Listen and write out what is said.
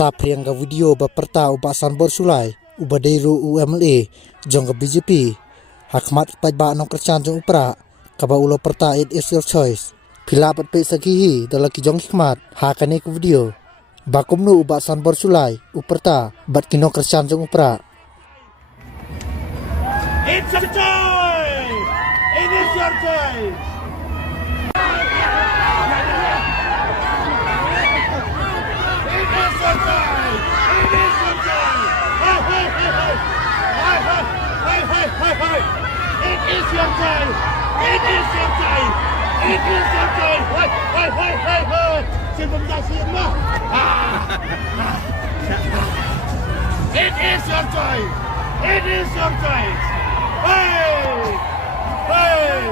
Sapriang ga video ba Prah uba Sanbor Shullai uba Deiru UMLA jong ga BJP hakmat pai ba Nongkyrshan jong Prah kaba ulo Prah it is your choice pilapat pe sakihi dalaki jong hikmat hakane ku video bakumnu uba Sanbor Shullai Prah bat Nongkyrshan jong Prah. It's your choice! It is your choice! It is your choice! It is your choice! It is your choice! It is your choice! It is your choice! Hey! Hey!